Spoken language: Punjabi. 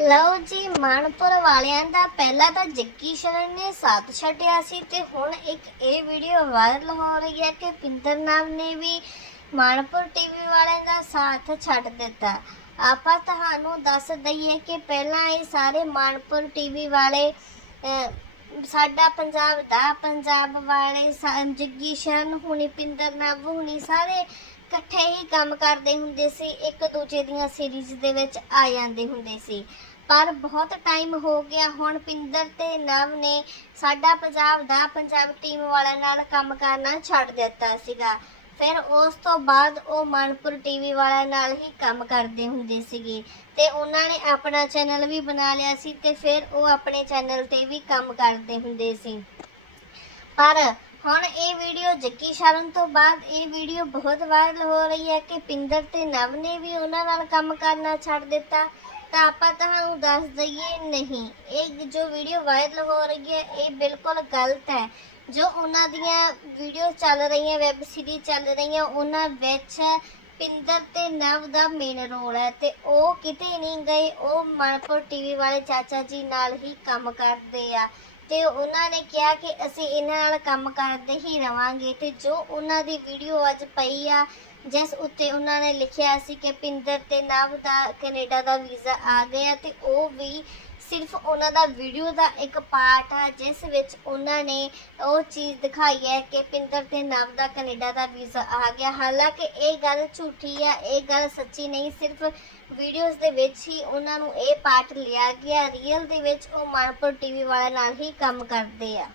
ਲਓ ਜੀ ਮਾਨਪੁਰ ਵਾਲਿਆਂ ਦਾ ਪਹਿਲਾਂ ਤਾਂ ਜੱਗੀ ਸ਼ਰਨ ਨੇ ਸਾਥ ਛੱਡਿਆ ਸੀ ਤੇ ਹੁਣ ਇੱਕ ਇਹ ਵੀਡੀਓ ਵਾਇਰਲ ਹੋ ਰਹੀ ਹੈ ਕਿ ਪਿੰਦਰ ਨਾਮ ਨੇ ਵੀ ਮਾਨਪੁਰ ਟੀਵੀ ਵਾਲਿਆਂ ਦਾ ਸਾਥ ਛੱਡ ਦਿੱਤਾ। ਆਪਾਂ ਤੁਹਾਨੂੰ ਦੱਸ ਦਈਏ ਕਿ ਪਹਿਲਾਂ ਇਹ ਸਾਰੇ ਮਾਨਪੁਰ ਟੀਵੀ ਵਾਲੇ ਅਹ, ਸਾਡਾ ਪੰਜਾਬ ਦਾ ਪੰਜਾਬ ਵਾਲੇ ਸ ਜੱਗੀ ਸ਼ਰਨ ਹੁਣੀ ਪਿੰਦਰ ਨਵ ਹੁਣੀ ਸਾਰੇ ਇਕੱਠੇ ਹੀ ਕੰਮ ਕਰਦੇ ਹੁੰਦੇ ਸੀ, ਇੱਕ ਦੂਜੇ ਦੀਆਂ ਸੀਰੀਜ਼ ਦੇ ਵਿੱਚ ਆ ਜਾਂਦੇ ਹੁੰਦੇ ਸੀ। ਪਰ ਬਹੁਤ ਟਾਈਮ ਹੋ ਗਿਆ, ਹੁਣ ਪਿੰਦਰ ਤੇ ਨਵ ਨੇ ਸਾਡਾ ਪੰਜਾਬ, ਦਾ ਪੰਜਾਬ ਟੀਮ ਵਾਲਿਆਂ ਨਾਲ ਕੰਮ ਕਰਨਾ ਛੱਡ ਦਿੱਤਾ ਸੀਗਾ। ਫਿਰ ਉਸ ਤੋਂ ਬਾਅਦ ਉਹ ਮਾਨਪੁਰ ਟੀਵੀ ਵਾਲਿਆਂ ਨਾਲ ਹੀ ਕੰਮ ਕਰਦੇ ਹੁੰਦੇ ਸੀਗੇ ਤੇ ਉਹਨਾਂ ਨੇ ਆਪਣਾ ਚੈਨਲ ਵੀ ਬਣਾ ਲਿਆ ਸੀ ਤੇ ਫਿਰ ਉਹ ਆਪਣੇ ਚੈਨਲ ਤੇ ਵੀ ਕੰਮ ਕਰਦੇ ਹੁੰਦੇ ਸੀ। ਪਰ ਹੁਣ ਇਹ ਵੀਡੀਓ ਜੱਗੀ ਸ਼ਰਨ ਤੋਂ ਬਾਅਦ ਇਹ ਵੀਡੀਓ ਬਹੁਤ ਵਾਇਰਲ ਹੋ ਰਹੀ ਹੈ ਕਿ ਪਿੰਦਰ ਤੇ ਨਵ ਨੇ ਵੀ ਉਹਨਾਂ ਨਾਲ ਕੰਮ ਕਰਨਾ ਛੱਡ ਦਿੱਤਾ। ਤਾਂ ਆਪਾਂ ਤੁਹਾਨੂੰ ਦੱਸ ਦਈਏ ਨਹੀਂ, ਇਹ ਜੋ ਵੀਡੀਓ ਵਾਇਰਲ ਹੋ ਰਹੀ ਹੈ, ਇਹ ਬਿਲਕੁਲ ਗਲਤ ਹੈ। ਜੋ ਉਹਨਾਂ ਦੀਆਂ ਵੀਡੀਓ ਚੱਲ ਰਹੀਆਂ, ਵੈਬ ਸੀਰੀਜ਼ ਚੱਲ ਰਹੀਆਂ, ਉਹਨਾਂ ਵਿੱਚ ਪਿੰਦਰ ਤੇ ਨਵ ਦਾ ਮੇਨ ਰੋਲ ਹੈ ਤੇ ਉਹ ਕਿਤੇ ਨਹੀਂ ਗਏ, ਉਹ ਮਨਪੁਰ ਟੀਵੀ ਵਾਲੇ ਚਾਚਾ ਜੀ ਨਾਲ ਹੀ ਕੰਮ ਕਰਦੇ ਆ। ਤੇ ਉਹਨਾਂ ਨੇ ਕਿਹਾ ਕਿ ਅਸੀਂ ਇਹਨਾਂ ਨਾਲ ਕੰਮ ਕਰਦੇ ਹੀ ਰਵਾਂਗੇ ਤੇ ਜੋ ਉਹਨਾਂ ਦੀ ਵੀਡੀਓ ਅੱਜ ਪਈ ਆ ਜਿਸ ਉੱਤੇ ਉਹਨਾਂ ਨੇ ਲਿਖਿਆ ਸੀ ਕਿ ਪਿੰਦਰ ਤੇ ਨਵ ਦਾ ਕੈਨੇਡਾ ਦਾ ਵੀਜ਼ਾ ਆ ਗਿਆ ਤੇ ਉਹ ਵੀ ਸਿਰਫ ਉਹਨਾਂ ਦਾ ਵੀਡੀਓ ਦਾ ਇੱਕ ਪਾਰਟ ਆ, ਜਿਸ ਵਿੱਚ ਉਹਨਾਂ ਨੇ ਉਹ ਚੀਜ਼ ਦਿਖਾਈ ਹੈ ਕਿ ਪਿੰਦਰ ਤੇ ਨਵ ਦਾ ਕੈਨੇਡਾ ਦਾ ਵੀਜ਼ਾ ਆ ਗਿਆ। ਹਾਲਾਂਕਿ ਇਹ ਗੱਲ ਝੂਠੀ ਆ, ਇਹ ਗੱਲ ਸੱਚੀ ਨਹੀਂ, ਸਿਰਫ ਵੀਡੀਓਜ਼ ਦੇ ਵਿੱਚ ਹੀ ਉਹਨਾਂ ਨੂੰ ਇਹ ਪਾਰਟ ਲਿਆ ਗਿਆ, ਰੀਅਲ ਦੇ ਵਿੱਚ ਉਹ ਮਨਪੁਰ ਟੀਵੀ ਵਾਲਿਆਂ ਨਾਲ ਹੀ ਕੰਮ ਕਰਦੇ ਆ।